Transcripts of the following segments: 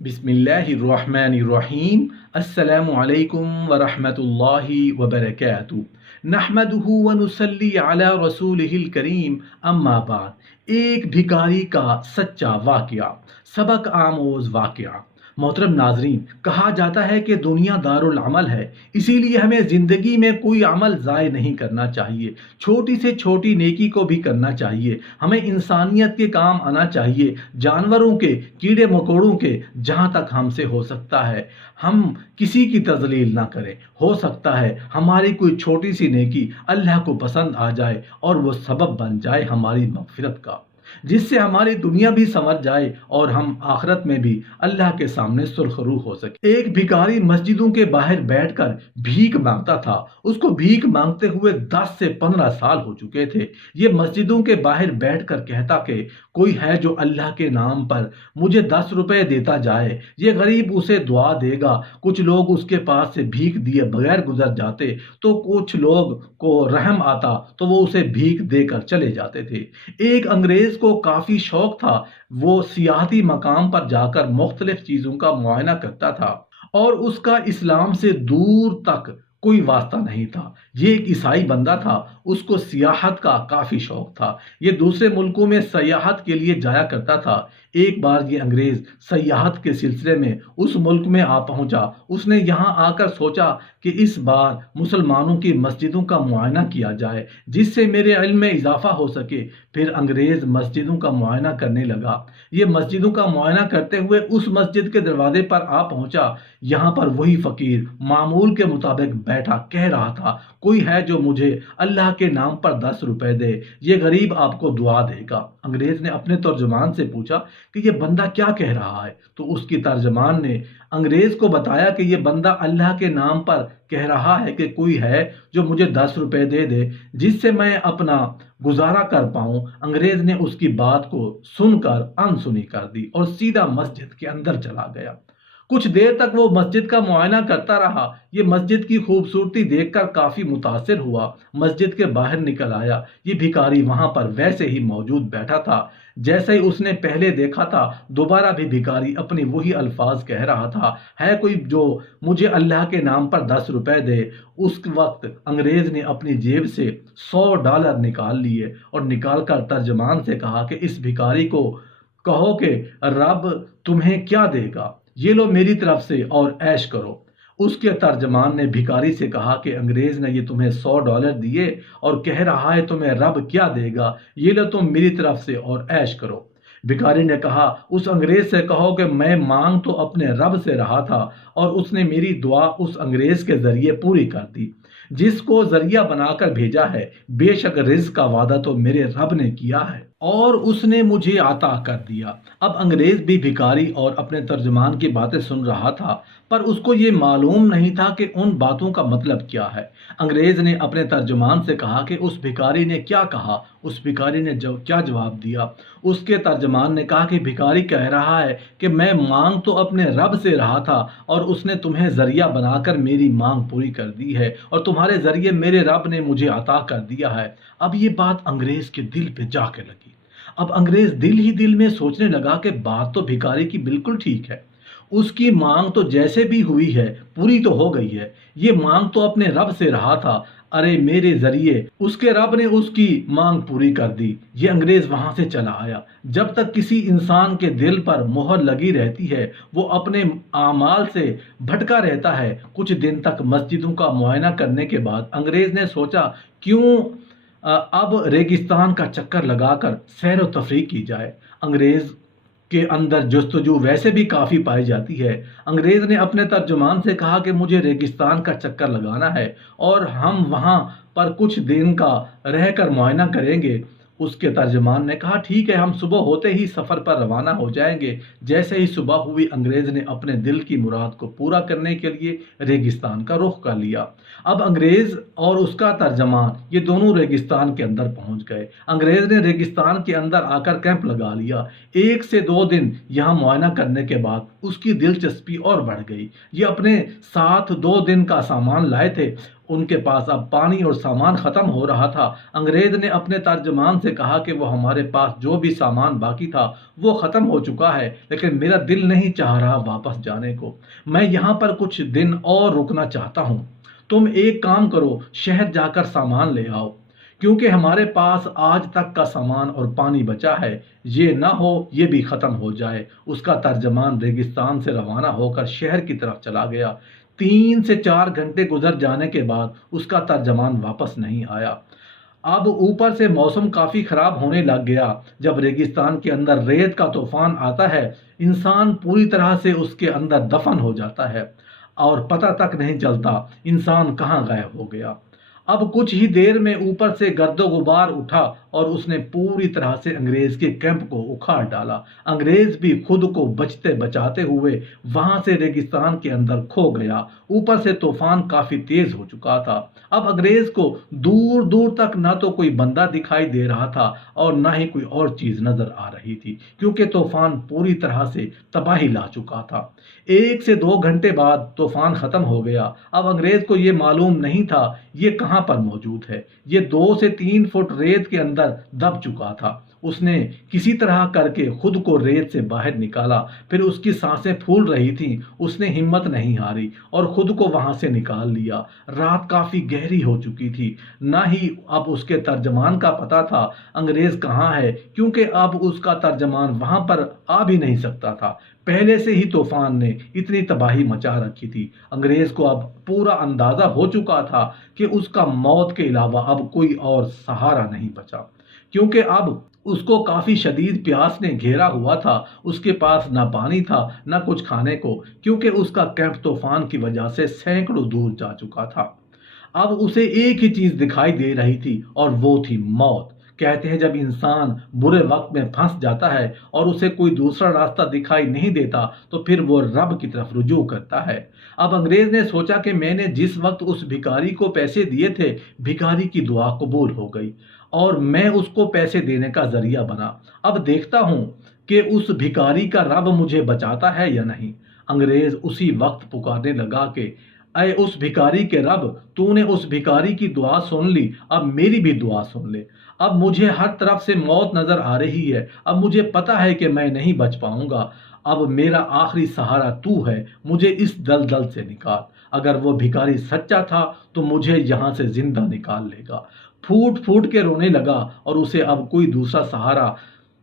बिस्मिल्लाहिर्रहमानिर्रहीम। अस्सलामु अलैकुम वरहमतुल्लाहि वबरकातुहू। नहमदुहु व नुसल्ली अला रसूलिहिल करीम, अम्मा बाद। एक भिखारी का सच्चा वाक़या, सबक आमोज़ वाक़या। मोहतरम नाजरीन, कहा जाता है कि दुनिया दारुल अमल है, इसीलिए हमें ज़िंदगी में कोई अमल ज़ाय नहीं करना चाहिए। छोटी से छोटी नेकी को भी करना चाहिए। हमें इंसानियत के काम आना चाहिए, जानवरों के, कीड़े मकोड़ों के, जहाँ तक हमसे हो सकता है हम किसी की तजलील ना करें। हो सकता है हमारी कोई छोटी सी नेकी अल्लाह को पसंद आ जाए और वो सबब बन जाए हमारी मगफिरत का, जिससे हमारी दुनिया भी संवर जाए और हम आखिरत में भी अल्लाह के सामने सुरखरू हो सके। एक भिखारी मस्जिदों के बाहर बैठकर भीख मांगता था। उसको भीख मांगते हुए 10 से 15 साल हो चुके थे। ये मस्जिदों के बाहर बैठकर कहता कि कोई है जो अल्लाह के नाम पर मुझे 10 रुपए देता जाए, ये गरीब उसे दुआ देगा। कुछ लोग उसके पास से भीख दिए बगैर गुजर जाते, तो कुछ लोग को रहम आता तो वो उसे भीख देकर चले जाते थे। एक अंग्रेज को काफी शौक था। वो सियाहती मकाम पर जाकर मुख्तलिफ चीजों का मुआयना करता था और उसका इस्लाम से दूर तक कोई वास्ता नहीं था। ये एक ईसाई बंदा था। उसको सियाहत का काफी शौक था। ये दूसरे मुल्कों में सयाहत के लिए जाया करता था। एक बार ये अंग्रेज सयाहत के सिलसिले में उस मुल्क में आ पहुंचा। उसने यहाँ आकर सोचा कि इस बार मुसलमानों की मस्जिदों का मुआयना किया जाए, जिससे मेरे इल्म में इजाफा हो सके। फिर अंग्रेज मस्जिदों का मुआयना करने लगा। ये मस्जिदों का मुआयना करते हुए उस मस्जिद के दरवाजे पर आ पहुंचा। यहाँ पर वही फकीर मामूल के मुताबिक बैठा कह रहा था, कोई है जो मुझे अल्लाह के नाम पर 10 रुपए दे, ये गरीब आपको दुआ देगा। अंग्रेज ने अपने तर्जुमान से पूछा कि ये बंदा क्या कह रहा है, तो उसकी तर्जुमान ने अंग्रेज को बताया कि ये बंदा अल्लाह के नाम पर कह रहा है कि कोई है जो मुझे 10 रुपए दे दे, जिससे मैं अपना गुजारा कर पाऊं। अंग्रेज ने उसकी बात को सुनकर अनसुनी कर दी और सीधा मस्जिद के अंदर चला गया। कुछ देर तक वो मस्जिद का मुआयना करता रहा। ये मस्जिद की खूबसूरती देखकर काफी मुतासिर हुआ। मस्जिद के बाहर निकल आया। ये भिखारी वहां पर वैसे ही मौजूद बैठा था जैसे ही उसने पहले देखा था। दोबारा भी भिखारी अपनी वही अल्फाज कह रहा था, है कोई जो मुझे अल्लाह के नाम पर 10 रुपए दे। उस वक्त अंग्रेज ने अपनी जेब से $100 निकाल लिए और निकाल कर तर्जमान से कहा कि इस भिखारी को कहो कि रब तुम्हें क्या देगा, ये लो मेरी तरफ से और ऐश करो। उसके तर्जमान ने भिखारी से कहा कि अंग्रेज ने ये तुम्हें $100 दिए और कह रहा है तुम्हें रब क्या देगा, ये लो तुम मेरी तरफ से और ऐश करो। भिखारी ने कहा, उस अंग्रेज से कहो कि मैं मांग तो अपने रब से रहा था और उसने मेरी दुआ उस अंग्रेज के जरिए पूरी कर दी, जिसको जरिया बनाकर भेजा है। बेशक रिज़्क का वादा तो मेरे रब ने किया है और उसने मुझे अता कर दिया। अब अंग्रेज भी भिखारी और अपने तर्जुमान की बातें सुन रहा था, पर उसको ये मालूम नहीं था कि उन बातों का मतलब क्या है। अंग्रेज ने अपने तर्जुमान से कहा कि उस भिखारी ने क्या कहा। उस भिखारी ने क्या जवाब दिया। उसके तर्जुमान ने कहा कि भिखारी कह रहा है कि मैं मांग तो अपने रब से रहा था और उसने तुम्हें जरिया बनाकर मेरी मांग पूरी कर दी है और तुम्हारे जरिए मेरे रब ने मुझे अता कर दिया है। अब ये बात अंग्रेज के दिल पे जाके लगी। अब अंग्रेज दिल ही दिल में सोचने लगा कि बात तो भिखारी की बिल्कुल ठीक है। उसकी मांग तो जैसे भी हुई है पूरी तो हो गई है। ये मांग तो अपने रब से रहा था, अरे मेरे जरिए उसके रब ने उसकी मांग पूरी कर दी। ये अंग्रेज वहां से चला आया। जब तक किसी इंसान के दिल पर मोहर लगी रहती है, वो अपने आमाल से भटका रहता है। कुछ दिन तक मस्जिदों का मुआयना करने के बाद अंग्रेज ने सोचा, क्यों अब रेगिस्तान का चक्कर लगाकर सैर व तफरीह की जाए। अंग्रेज के अंदर जस्तजू वैसे भी काफ़ी पाई जाती है। अंग्रेज़ ने अपने तर्जुमान से कहा कि मुझे रेगिस्तान का चक्कर लगाना है और हम वहाँ पर कुछ दिन का रहकर मुआयना करेंगे। उसके तर्जुमान ने कहा, ठीक है, हम सुबह होते ही सफ़र पर रवाना हो जाएंगे। जैसे ही सुबह हुई, अंग्रेज़ ने अपने दिल की मुराद को पूरा करने के लिए रेगिस्तान का रुख कर लिया। अब अंग्रेज़ और उसका तर्जमान ये दोनों रेगिस्तान के अंदर पहुंच गए। अंग्रेज़ ने रेगिस्तान के अंदर आकर कैंप लगा लिया। 1 से 2 दिन यहाँ मुआयना करने के बाद उसकी दिलचस्पी और बढ़ गई। ये अपने साथ 2 दिन का सामान लाए थे। ان کے پاس اب پانی اور سامان ختم ہو رہا تھا۔ انگریز نے اپنے ترجمان سے کہا کہ وہ ہمارے پاس جو بھی سامان باقی تھا وہ ختم ہو چکا ہے، لیکن میرا دل نہیں چاہ رہا واپس جانے کو، میں یہاں پر کچھ دن اور رکنا چاہتا ہوں۔ تم ایک کام کرو، شہر جا کر سامان لے آؤ، کیونکہ ہمارے پاس آج تک کا سامان اور پانی بچا ہے، یہ نہ ہو یہ بھی ختم ہو جائے۔ اس کا ترجمان ریگستان سے روانہ ہو کر شہر کی طرف چلا گیا۔ 3 سے 4 گھنٹے گزر جانے کے بعد اس کا ترجمان واپس نہیں آیا۔ اب اوپر سے موسم کافی خراب ہونے لگ گیا۔ جب ریگستان کے اندر ریت کا طوفان آتا ہے، انسان پوری طرح سے اس کے اندر دفن ہو جاتا ہے اور پتہ تک نہیں چلتا انسان کہاں غائب ہو گیا۔ اب کچھ ہی دیر میں اوپر سے گرد و غبار اٹھا اور اس نے پوری طرح سے انگریز کے کیمپ کو اکھاڑ ڈالا۔ انگریز بھی خود کو بچتے بچاتے ہوئے وہاں سے ریگستان کے اندر کھو گیا۔ اوپر سے طوفان کافی تیز ہو چکا تھا۔ اب انگریز کو دور دور تک نہ تو کوئی بندہ دکھائی دے رہا تھا اور نہ ہی کوئی اور چیز نظر آ رہی تھی، کیونکہ طوفان پوری طرح سے تباہی لا چکا تھا۔ 1 سے 2 گھنٹے بعد طوفان ختم ہو گیا۔ اب انگریز کو یہ معلوم نہیں تھا یہ کہاں پر موجود ہے۔ یہ 2 سے 3 فٹ ریت کے اندر دب چکا تھا۔ اس نے کسی طرح کر کے خود کو ریت سے باہر نکالا، پھر اس کی سانسیں پھول رہی تھیں، اس نے ہمت نہیں ہاری اور خود کو وہاں سے نکال لیا۔ رات کافی گہری ہو چکی تھی، نہ ہی اب اس کے ترجمان کا پتہ تھا انگریز کہاں ہے، کیونکہ اب اس کا ترجمان وہاں پر آ بھی نہیں سکتا تھا۔ پہلے سے ہی طوفان نے اتنی تباہی مچا رکھی تھی۔ انگریز کو اب پورا اندازہ ہو چکا تھا کہ اس کا موت کے علاوہ اب کوئی اور سہارا نہیں بچا، کیونکہ اب اس کو کافی شدید پیاس نے گھیرا ہوا تھا۔ اس کے پاس نہ پانی تھا نہ کچھ کھانے کو، کیونکہ اس کا کیمپ طوفان کی وجہ سے سینکڑوں دور جا چکا تھا۔ اب اسے ایک ہی چیز دکھائی دے رہی تھی اور وہ تھی موت۔ کہتے ہیں جب انسان برے وقت میں پھنس جاتا ہے اور اسے کوئی دوسرا راستہ دکھائی نہیں دیتا تو پھر وہ رب کی طرف رجوع کرتا ہے۔ اب انگریز نے سوچا کہ میں نے جس وقت اس بھکاری کو پیسے دیے تھے، بھکاری کی دعا قبول ہو گئی اور میں اس کو پیسے دینے کا ذریعہ بنا۔ اب دیکھتا ہوں کہ اس بھکاری کا رب مجھے بچاتا ہے یا نہیں۔ انگریز اسی وقت پکارنے لگا کہ اے اس بھکاری کے رب، تو نے اس بھکاری کی دعا سن لی، اب میری بھی دعا سن لے۔ اب مجھے ہر طرف سے موت نظر آ رہی ہے، اب مجھے پتہ ہے کہ میں نہیں بچ پاؤں گا، اب میرا آخری سہارا تو ہے، مجھے اس دلدل سے نکال۔ اگر وہ بھکاری سچا تھا تو مجھے یہاں سے زندہ نکال لے گا۔ پھوٹ پھوٹ کے رونے لگا اور اسے اب کوئی دوسرا سہارا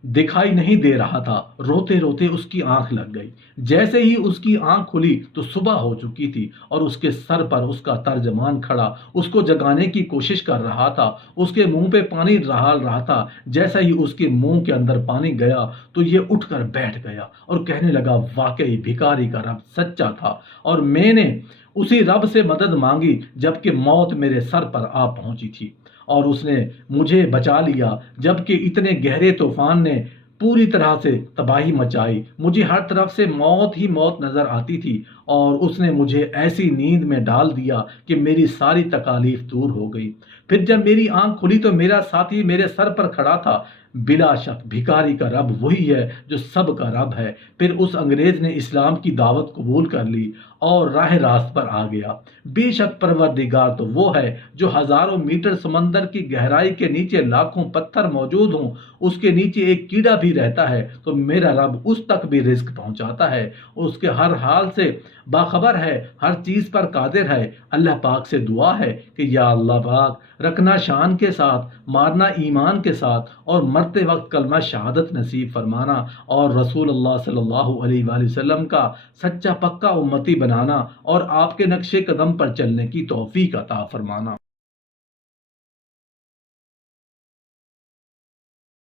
دکھائی نہیں دے رہا تھا۔ روتے روتے اس کی آنکھ لگ گئی۔ جیسے ہی اس کی آنکھ کھلی تو صبح ہو چکی تھی اور اس کے سر پر اس کا ترجمان کھڑا اس کو جگانے کی کوشش کر رہا تھا۔ اس کے منہ پہ پانی ڈال رہا تھا۔ جیسا ہی اس کے منہ کے اندر پانی گیا تو یہ اٹھ کر بیٹھ گیا اور کہنے لگا واقعی بھکاری کا رب سچا تھا اور میں نے اسی رب سے مدد مانگی جبکہ موت میرے سر پر آ پہنچی تھی اور اس نے مجھے بچا لیا، جبکہ اتنے گہرے طوفان نے پوری طرح سے تباہی مچائی۔ مجھے ہر طرف سے موت ہی موت نظر آتی تھی اور اس نے مجھے ایسی نیند میں ڈال دیا کہ میری ساری تکالیف دور ہو گئی۔ پھر جب میری آنکھ کھلی تو میرا ساتھی میرے سر پر کھڑا تھا۔ بلا شک بھکاری کا رب وہی ہے جو سب کا رب ہے۔ پھر اس انگریز نے اسلام کی دعوت قبول کر لی اور راہ راست پر آ گیا۔ بے شک پروردگار تو وہ ہے جو ہزاروں میٹر سمندر کی گہرائی کے نیچے لاکھوں پتھر موجود ہوں، اس کے نیچے ایک کیڑا بھی رہتا ہے تو میرا رب اس تک بھی رزق پہنچاتا ہے، اس کے ہر حال سے باخبر ہے، ہر چیز پر قادر ہے۔ اللہ پاک سے دعا ہے کہ یا اللہ پاک رکھنا شان کے ساتھ، مارنا ایمان کے ساتھ اور مرتے وقت کلمہ شہادت نصیب فرمانا اور رسول اللہ صلی اللہ علیہ وآلہ وسلم کا سچا پکا امتی بنانا اور آپ کے نقش قدم پر چلنے کی توفیق عطا فرمانا۔